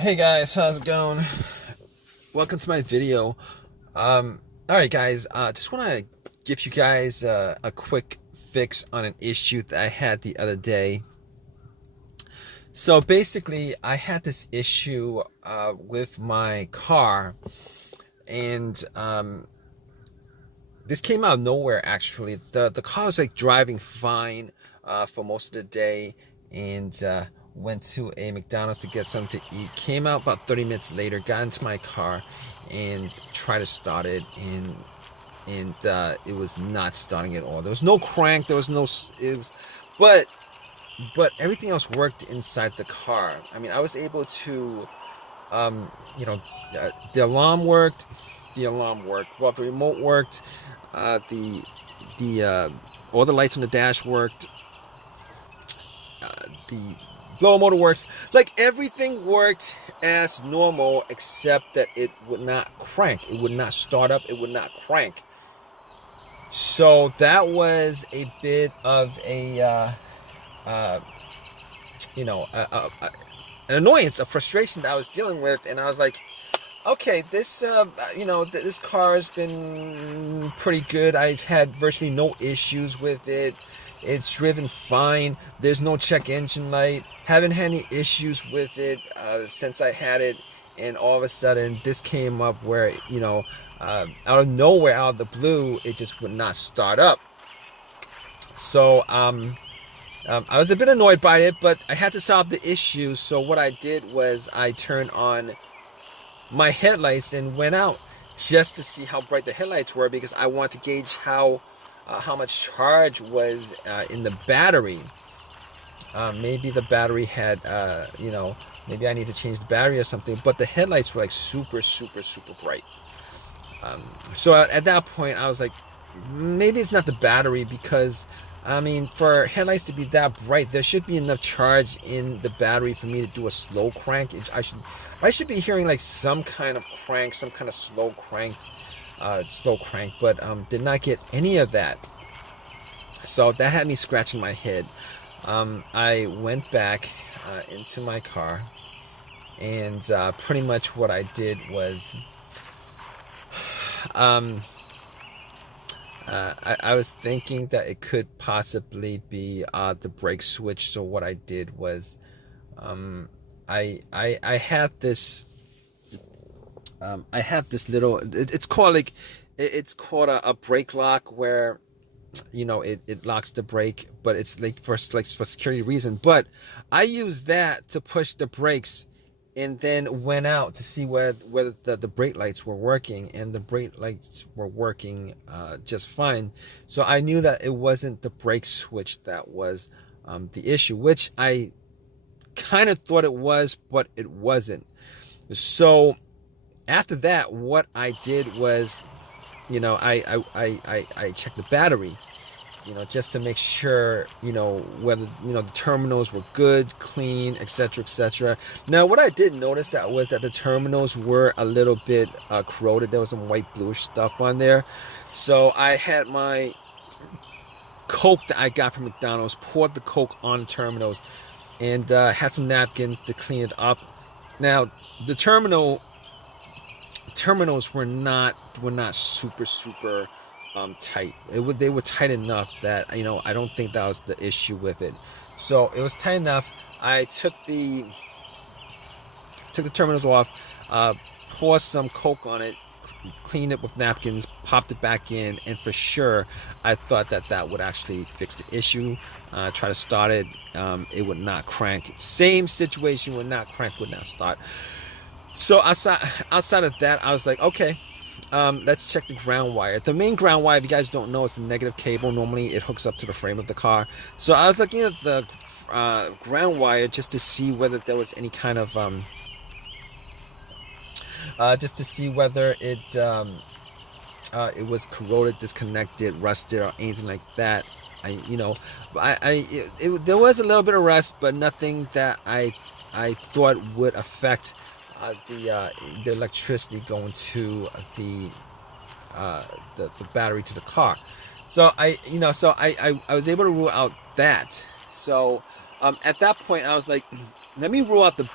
Hey guys, how's it going? Welcome to my video. All right, guys. Just want to give you guys a quick fix on an issue that I had the other day. So basically, I had this issue with my car, and this came out of nowhere. Actually, the car was like driving fine for most of the day, and went to a McDonald's to get something to eat. Came out about 30 minutes later, got into my car, and tried to start it, and it was not starting at all. There was no crank. There was no. It was, but but everything else worked inside the car. I mean, I was able to, um, you know, the alarm worked. The alarm worked. Well, the remote worked. The all the lights on the dash worked. The blower motor works. Like everything worked as normal, except that it would not crank. It would not start up. It would not crank. So that was a bit of a, uh, you know, an annoyance, a frustration that I was dealing with, and I was like, okay, this, this car has been pretty good. I've had virtually no issues with it. It's driven fine. There's no check engine light. Haven't had any issues with it since I had it. And all of a sudden, this came up where, out of nowhere, out of the blue, it just would not start up. So, I was a bit annoyed by it, but I had to solve the issue. So what I did was I turned on my headlights and went out just to see how bright the headlights were, because I wanted to gauge how much charge was in the battery. Maybe the battery had, maybe I need to change the battery or something. But the headlights were like super, super, super bright. So at that point, I was like, maybe it's not the battery, because I mean, for headlights to be that bright, there should be enough charge in the battery for me to do a slow crank. I should be hearing like some kind of crank, some kind of slow crank, but did not get any of that. So that had me scratching my head. I went back into my car, and pretty much what I did was, um, I was thinking that it could possibly be the brake switch. So what I did was, I have this little. It's called like, it's called a brake lock, where it locks the brake, but it's like for security reason. But I used that to push the brakes, and then went out to see whether the brake lights were working, and the brake lights were working just fine. So I knew that it wasn't the brake switch that was the issue, which I kind of thought it was, but it wasn't. So after that, what I did was, I checked the battery, just to make sure, whether, the terminals were good, clean, etc., etc. Now, what I did notice that was that the terminals were a little bit corroded. There was some white bluish stuff on there. So I had my Coke that I got from McDonald's, poured the Coke on the terminals, and had some napkins to clean it up. Now, the terminals were not super super tight. They were tight enough that I don't think that was the issue with it. So it was tight enough. I took the terminals off, poured some Coke on it, cleaned it with napkins, popped it back in, and for sure I thought that would actually fix the issue. Try to start it, it would not crank. Same situation, would not crank, would not start. So outside of that, I was like, okay, let's check the ground wire. The main ground wire, if you guys don't know, is the negative cable. Normally it hooks up to the frame of the car. So I was looking at the ground wire just to see whether there was any kind of just to see whether it was corroded, disconnected, rusted, or anything like that. There was a little bit of rust, but nothing that I thought would affect the electricity going to the battery to the car. So I was able to rule out that. So at that point, I was like, let me rule out the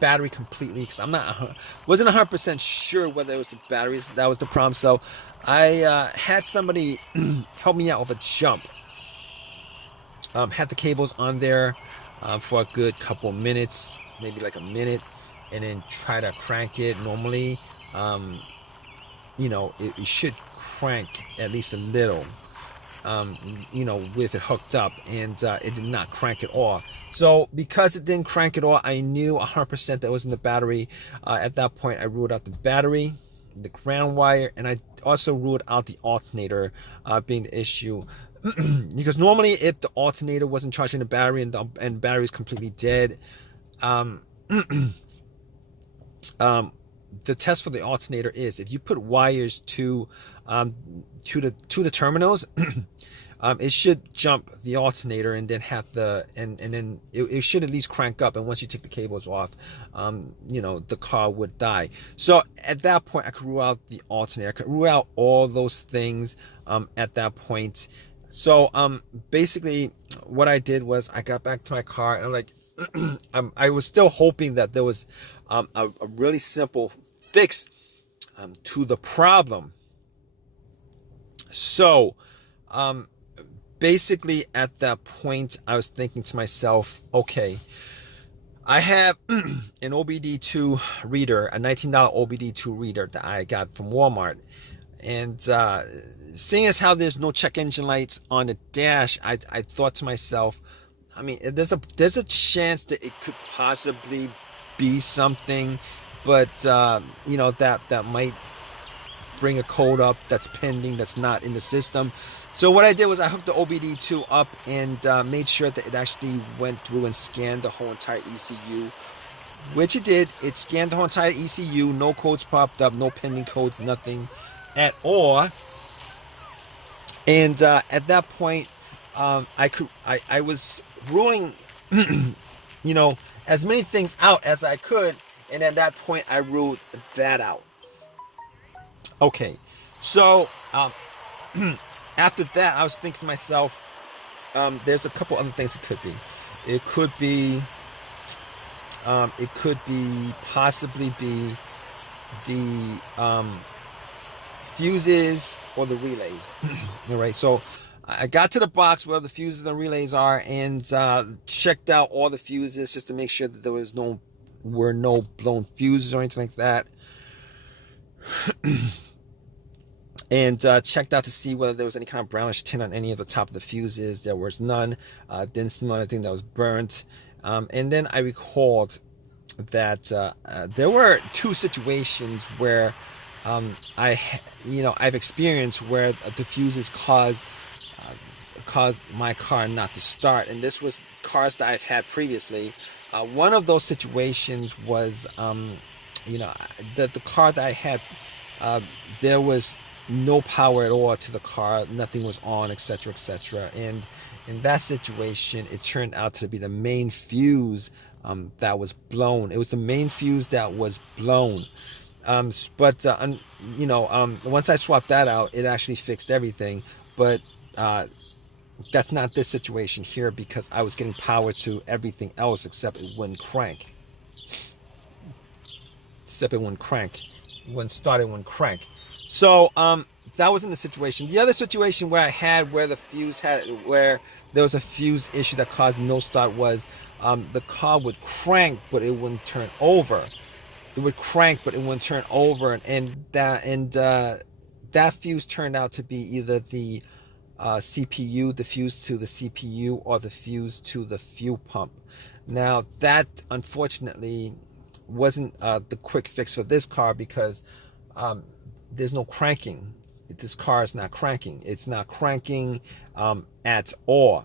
battery completely, because I'm not wasn't 100% sure whether it was the batteries that was the problem. So I had somebody help me out with a jump. Had the cables on there for a good couple minutes, maybe like a minute, and then try to crank it. Normally, um, it should crank at least a little, with it hooked up, and it did not crank at all. So because it didn't crank at all, I knew 100% that it was in the battery. At that point, I ruled out the battery, the ground wire, and I also ruled out the alternator being the issue. Because normally, if the alternator wasn't charging the battery and the battery is completely dead, um, the test for the alternator is if you put wires to the terminals, it should jump the alternator and then have and then it should at least crank up. And once you take the cables off, the car would die. So at that point, I could rule out the alternator. I could rule out all those things at that point. So basically, what I did was I got back to my car and I'm like, I was still hoping that there was a really simple fix to the problem. So basically at that point, I was thinking to myself, okay, I have an OBD2 reader, a $19 OBD2 reader that I got from Walmart. And seeing as how there's no check engine lights on the dash, I thought to myself, I mean, there's a chance that it could possibly be something, but that might bring a code up that's pending, that's not in the system. So what I did was I hooked the OBD2 up and made sure that it actually went through and scanned the whole entire ECU, which it did. It scanned the whole entire ECU. No codes popped up, no pending codes, nothing at all. And at that point, I was ruling, as many things out as I could, and at that point, I ruled that out. Okay, so after that, I was thinking to myself, there's a couple other things it could be. It could possibly be the fuses or the relays. All right, so I got to the box where the fuses and relays are and checked out all the fuses just to make sure that there were no blown fuses or anything like that. And checked out to see whether there was any kind of brownish tint on any of the top of the fuses. There was none. Didn't smell anything that was burnt. And then I recalled that there were two situations where I've experienced where the fuses caused my car not to start, and this was cars that I've had previously. One of those situations was, the car that I had, there was no power at all to the car, nothing was on, etc., etc. And in that situation, it turned out to be the main fuse that was blown. It was the main fuse that was blown. But once I swapped that out, it actually fixed everything. But that's not this situation here, because I was getting power to everything else except it wouldn't crank. Except it wouldn't crank. It wouldn't start, it wouldn't crank. So that wasn't the situation. The other situation where where there was a fuse issue that caused no start was the car would crank, but it wouldn't turn over. It would crank, but it wouldn't turn over, and that fuse turned out to be either the CPU, the fuse to the CPU, or the fuse to the fuel pump. Now that unfortunately wasn't the quick fix for this car, because there's no cranking. This car is not cranking. It's not cranking at all.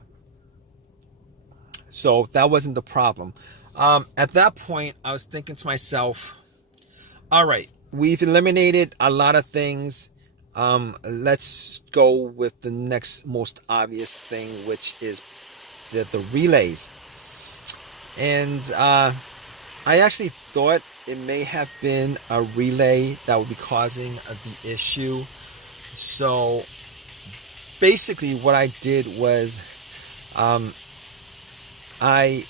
So that wasn't the problem. At that point, I was thinking to myself, all right, we've eliminated a lot of things. Let's go with the next most obvious thing, which is the relays. And I actually thought it may have been a relay that would be causing the issue. So basically what I did was I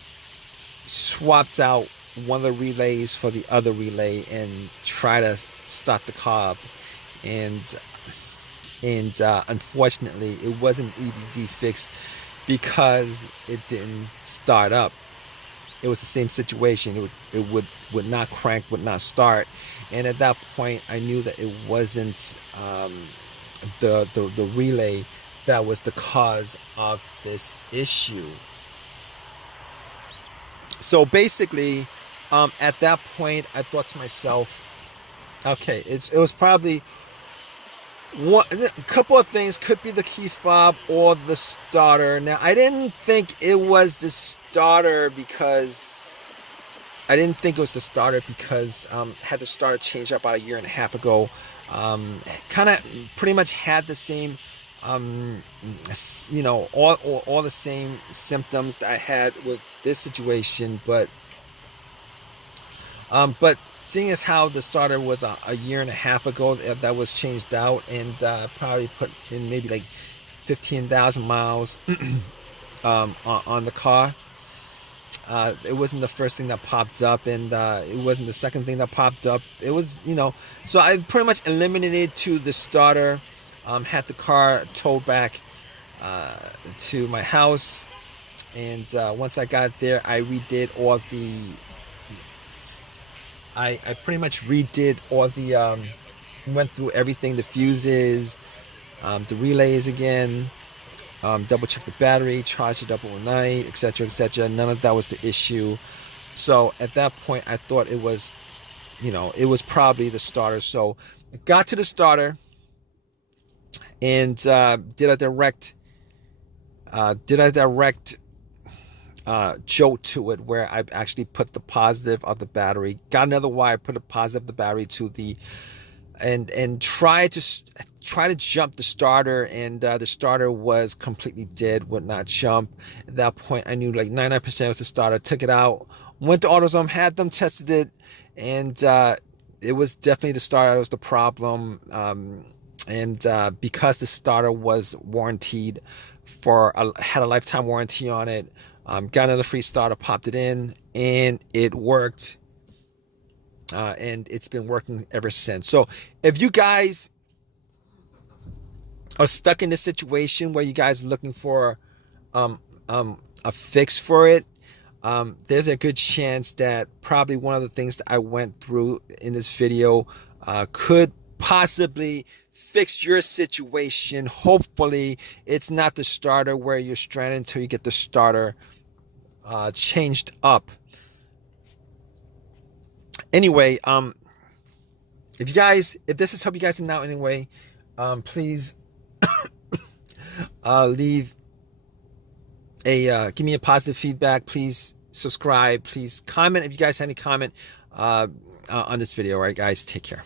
swapped out one of the relays for the other relay and try to start the car up. And unfortunately, it wasn't an easy fix because it didn't start up. It was the same situation. It would not crank, would not start. And at that point, I knew that it wasn't the relay that was the cause of this issue. So basically, at that point, I thought to myself, okay, it was probably a couple of things. Could be the key fob or the starter. Now, I didn't think it was the starter because had the starter changed up about a year and a half ago. Kind of pretty much had the same, all the same symptoms that I had with this situation, but seeing as how the starter was a year and a half ago that was changed out, and probably put in maybe like 15,000 miles on the car. It wasn't the first thing that popped up, and it wasn't the second thing that popped up. It was, so I pretty much eliminated to the starter, had the car towed back to my house, and once I got there, I pretty much redid all the, went through everything, the fuses, the relays again, double check the battery, charged it up overnight, etc., etc. None of that was the issue. So at that point, I thought it was, it was probably the starter. So I got to the starter and did a direct jolt to it, where I actually put the positive of the battery, got another wire, put a positive of the battery to the, and try to jump the starter, and the starter was completely dead, would not jump. At that point, I knew like 99% was the starter. Took it out, went to AutoZone, had them tested it, and it was definitely the starter that was the problem. And because the starter was warranted had a lifetime warranty on it, got another free starter, popped it in, and it worked. And it's been working ever since. So if you guys are stuck in this situation where you guys are looking for a fix for it, there's a good chance that probably one of the things that I went through in this video could possibly fix your situation. Hopefully it's not the starter where you're stranded until you get the starter changed up. Anyway, if this has helped you guys out anyway, please leave give me a positive feedback. Please subscribe. Please comment if you guys have any comment on this video. All right, guys, take care.